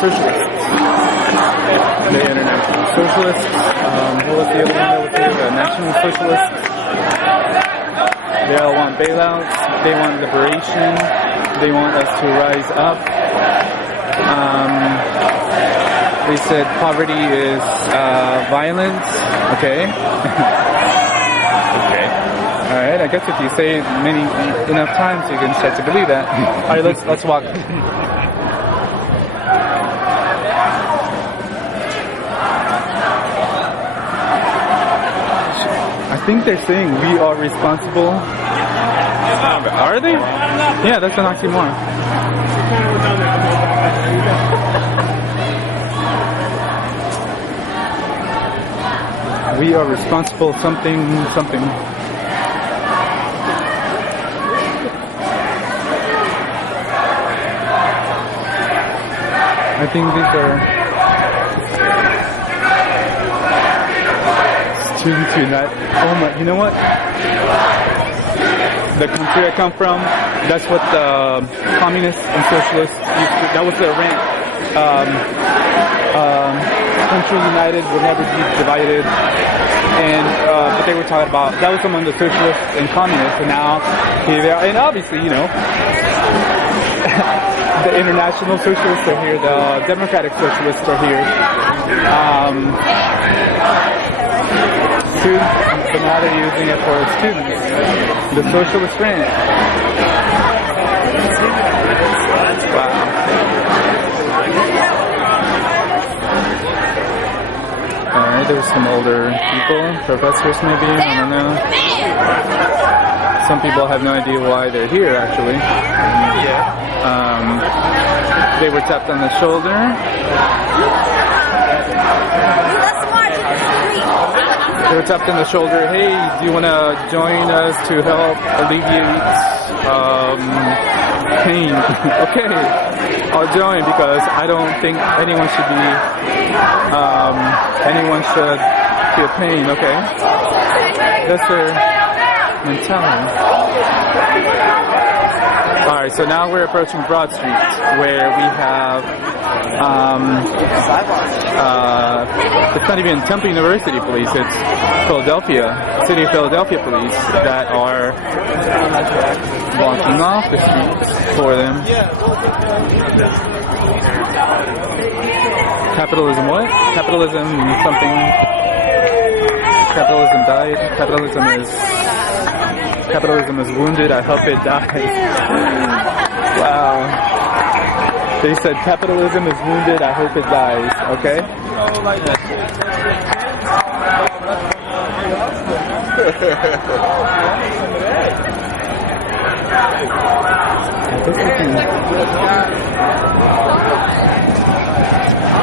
socialists. The international socialists. What was the other one that was there? The national socialists. They all want bailouts. They want liberation. They want us to rise up. They said poverty is violence. Okay. Okay. All right. I guess if you say it enough times, you can start to believe that. All right. Let's walk. I think they're saying we are responsible. Are they? Yeah, that's an oxymoron. We are responsible something. I think these are students unite. Oh my, you know what? The country I come from, that's what the communists and socialists used to, that was their rant. Country united will never be divided. And but they were talking about, that was among the socialists and communists, and now here they are. And obviously, you know, the international socialists are here, the democratic socialists are here. Students, but now they're using it for students. The socialist rant. Wow. Alright, there's some older people, professors maybe, I don't know. Some people have no idea why they're here actually. They were tapped on the shoulder. They were tapped on the shoulder. Hey, do you want to join us to help alleviate pain? Okay, I'll join because I don't think anyone should feel pain. Okay, that's their mentality. Alright, so now we're approaching Broad Street, where we have, it's not even Temple University police, it's Philadelphia, City of Philadelphia police that are blocking off the streets for them. Capitalism what? Capitalism something. Capitalism died. Capitalism is wounded, I hope it dies. Wow. They said capitalism is wounded, I hope it dies. Okay? I